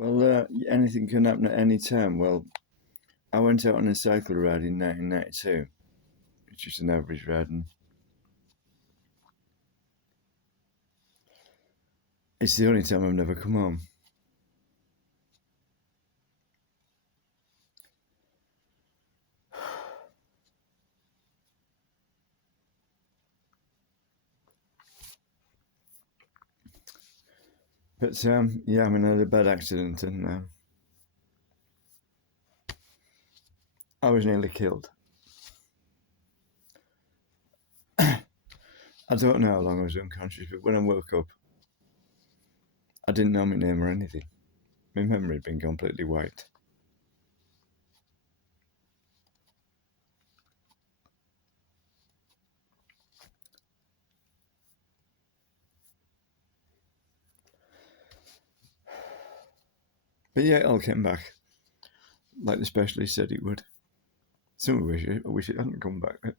Well, anything can happen at any time. Well, I went out on a cycle ride in 1992, which is an average ride, and it's the only time I've never come home. But yeah, I mean, I had a bad accident, and I was nearly killed. I don't know how long I was unconscious, but when I woke up, I didn't know my name or anything. My memory had been completely wiped. But yeah, it all came back, like the specialist said it would. Some I wish it hadn't come back. But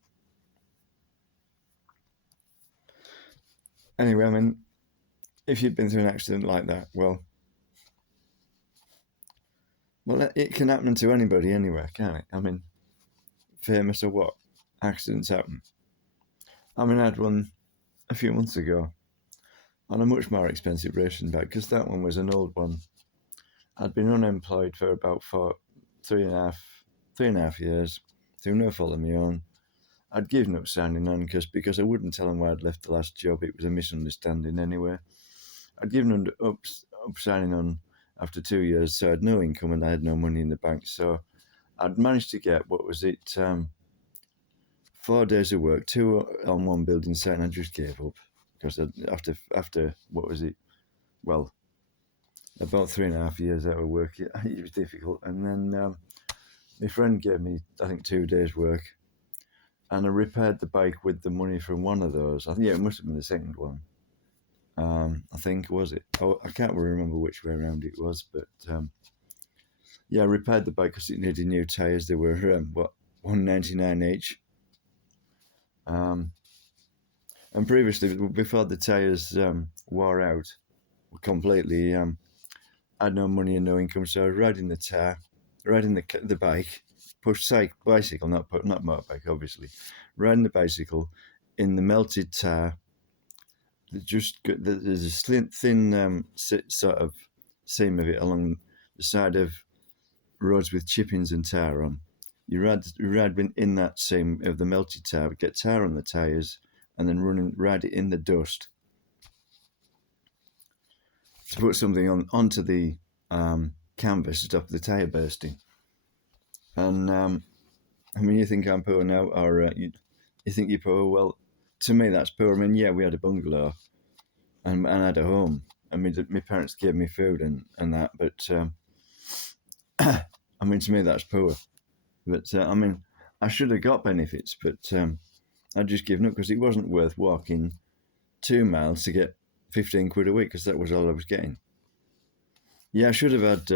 anyway, I mean, if you'd been through an accident like that, well, it can happen to anybody anywhere, can't it? I mean, famous or what? Accidents happen. I mean, I had one a few months ago on a much more expensive racing bike because that one was an old one. I'd been unemployed for about 3.5 years through no fault of my own. I'd given up signing on because I wouldn't tell them where I'd left the last job. It was a misunderstanding anyway. I'd given up signing on after 2 years, so I had no income and I had no money in the bank. So I'd managed to get, 4 days of work, 2 on one building site, and I just gave up because after well, about 3.5 years out of work, it was difficult. And then my friend gave me, I think, 2 days work, and I repaired the bike with the money from one of those. I think it must have been the second one. I think, was it? Oh, I can't remember which way around it was, but yeah, I repaired the bike because it needed new tyres. They were $199 each. And previously, before the tyres wore out completely, I had no money and no income, so I was riding the bike, bicycle, not motorbike, obviously, riding the bicycle in the melted tar. There's a thin sort of seam of it along the side of roads with chippings and tar on. You ride in that seam of the melted tar, get tar on the tyres, and then ride it in the dust to put something onto the canvas to stop the tyre bursting. And I mean, you think I'm poor now, or you think you're poor? Well, to me, that's poor. I mean, yeah, we had a bungalow and I had a home. I mean, my parents gave me food and that, but I mean, to me, that's poor. But I mean, I should have got benefits, but I'd just given up because it wasn't worth walking 2 miles to get 15 quid a week because that was all I was getting. Yeah, I should have had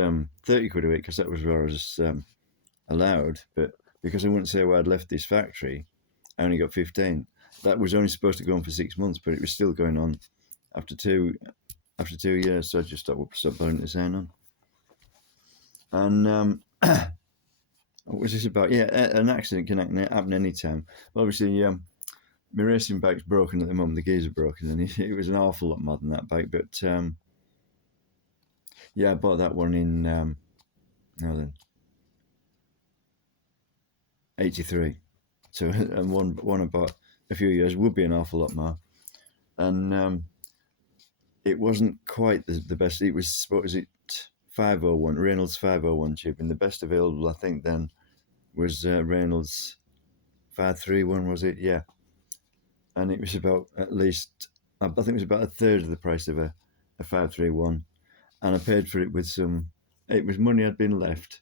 30 quid a week because that was where I was allowed, but because I wouldn't say where I'd left this factory, I only got 15. That was only supposed to go on for 6 months, but it was still going on after 2 years, so I just stopped putting the sign on. And what was this about? Yeah, an accident can happen any time. Obviously, my racing bike's broken at the moment. The gears are broken, and it was an awful lot more than that bike. But yeah, I bought that one in 83. So, and one I bought a few years would be an awful lot more. And it wasn't quite the best. It was, 501, Reynolds 501 tube, and the best available, I think, then was Reynolds 531, was it? Yeah. And it was about, at least, I think it was about a third of the price of a 531. And I paid for it with it was money I'd been left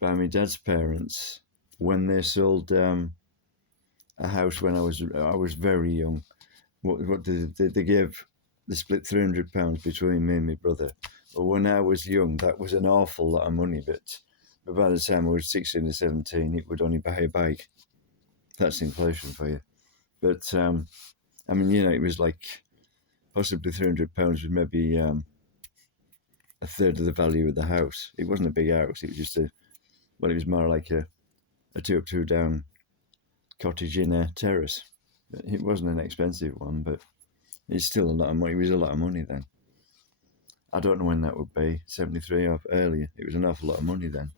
by my dad's parents when they sold a house when I was very young. What did they give? They split £300 between me and my brother. But when I was young, that was an awful lot of money. But by the time I was 16 or 17, it would only buy a bike. That's inflation for you. But I mean, it was like possibly £300 was maybe a third of the value of the house. It wasn't a big house. It was just it was more like a 2 up, 2 down cottage in a terrace. It wasn't an expensive one, but it's still a lot of money. It was a lot of money then. I don't know when that would be, 73 or earlier. It was an awful lot of money then.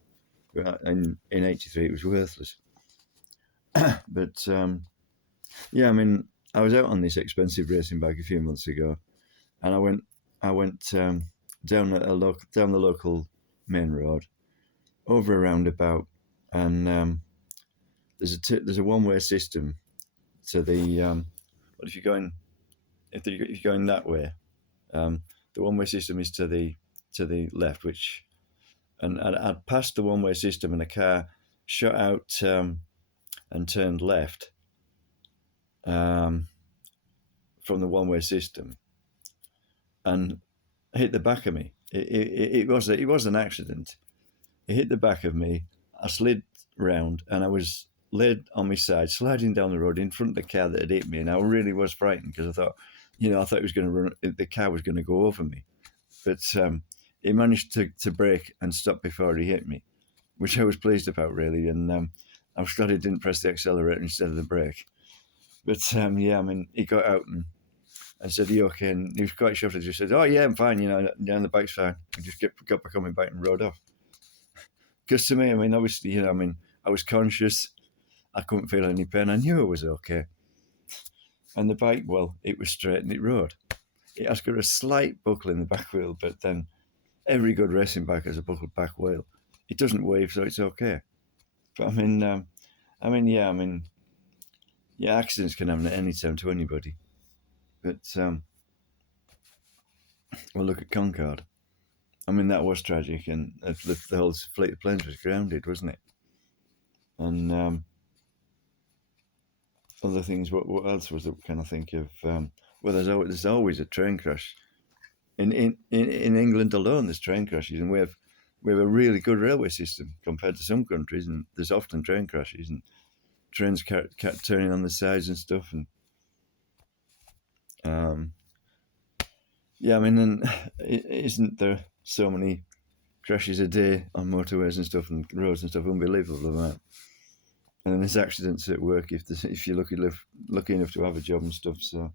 In 83, it was worthless. But yeah, I mean, I was out on this expensive racing bike a few months ago, and I went down the local main road, over a roundabout, and there's a one-way system to the well, if you're going that way, the one-way system is to the left, which and I'd passed the one-way system, and a car shot out and turned left from the one-way system and hit the back of me. It was an accident. It hit the back of me. I slid round and I was laid on my side, sliding down the road in front of the car that had hit me, and I really was frightened because I thought it was going to run. The car was going to go over me, but he managed to brake and stop before he hit me, which I was pleased about, really. And I was glad he didn't press the accelerator instead of the brake. But yeah, I mean, he got out and said, "Are you okay?" And he was quite shocked. He just said, "Oh yeah, I'm fine. The bike's fine." I just got back on my bike and rode off. Because to me, I mean, obviously, I was conscious. I couldn't feel any pain. I knew I was okay. And the bike, well, it was straight and it rode. It has got a slight buckle in the back wheel, but then every good racing bike has a buckled back wheel. It doesn't wave, so it's okay. But yeah, accidents can happen at any time to anybody. But well, look at Concorde. I mean, that was tragic, and the whole fleet of planes was grounded, wasn't it? And other things. What else was it? Can I think of? Well, there's always a train crash. In England alone, there's train crashes, and we have a really good railway system compared to some countries, and there's often train crashes and trains turning on the sides and stuff, and yeah, I mean, and isn't there so many crashes a day on motorways and stuff and roads and stuff? Unbelievable amount. And then there's accidents at work if you're lucky enough to have a job and stuff. So